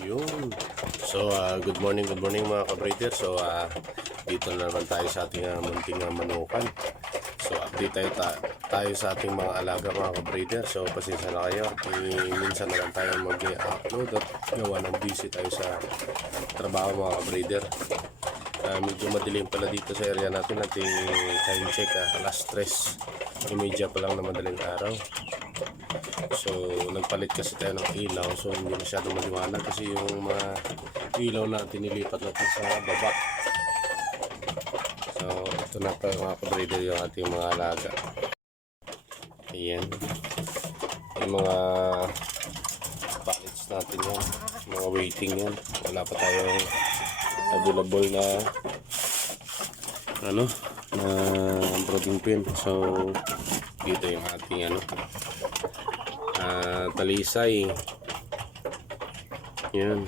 Yun. So, ah, good morning, good morning mga ka-breeder. So, ah, dito na naman tayo sa ating uh, munting manukan. So, update tayo, ta- tayo sa ating mga alaga mga ka-breeder. So, pasensya na kayo. Eh, minsan na lang tayo mag-upload at gawa ng busy tayo sa trabaho mga ka-breeder. Ah, medyo madilim pala dito sa area natin at eh, time check ah, alas 3 imedya pa lang na madaling araw so nagpalit kasi tayo ng ilaw. So hindi masyadong maliwanag kasi yung mga ilaw natin nilipat natin sa baba. So ito na pa mga kabreeder yung ating mga alaga. Ayan. Yung mga pallets natin yan. Mga waiting yan. Wala pa tayong available na ano na brooding pin. So dito yung ating ano. Ah talisay. Yan.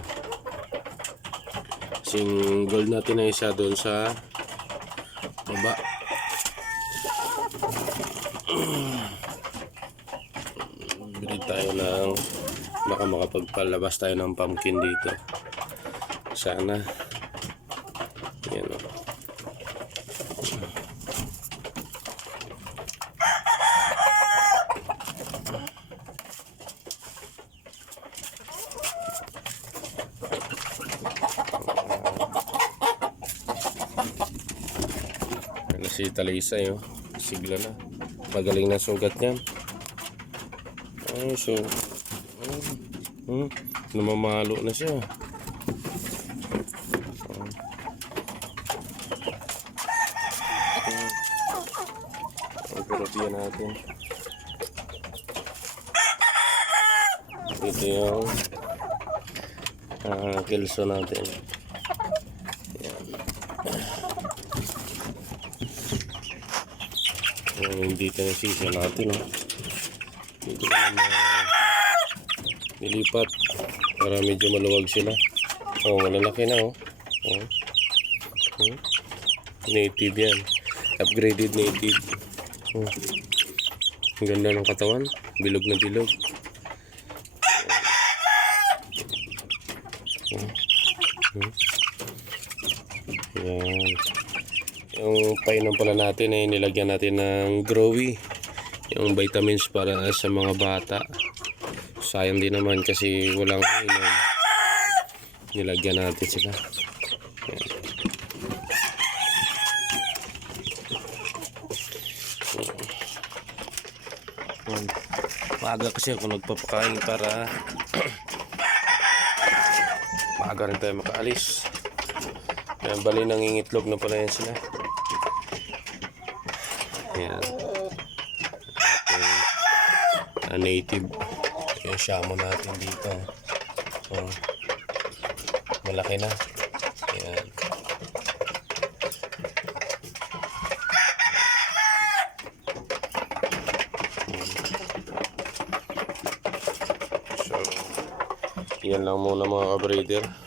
Sing gold natin na isa doon sa baba. Bili tayo ng baka makapagpalabas tayo ng pumpkin dito. Sana yan o Ano si Talisay oh. Sigla na. Magaling na sugat niyan. Ay, so... Hmm, namamalo na siya. Ang terapiya natin. Ito yung ah, kilso natin. Yung dito na sisa natin. Oh. Dito na na nilipat para medyo maluwag sila. Oh, malalaki na oh. oh. Hmm. Native yan. Upgraded native. Oh. Ang ganda ng katawan. Bilog na bilog. Oh. Hmm. Yan. Yung painom pala natin ay nilagyan natin ng growy. Yung vitamins para sa mga bata. Sayang din naman kasi walang inom. Nilagyan natin sila. Yan. Yan. Maaga kasi ako nagpapakain para maaga rin tayo makaalis. Yan, bali nangingitlog na pala yan sila. Yan. Ating ah, native yung shamo natin dito. Oh. Malaki na. Yan. So, yan lang muna mga ka-breeder.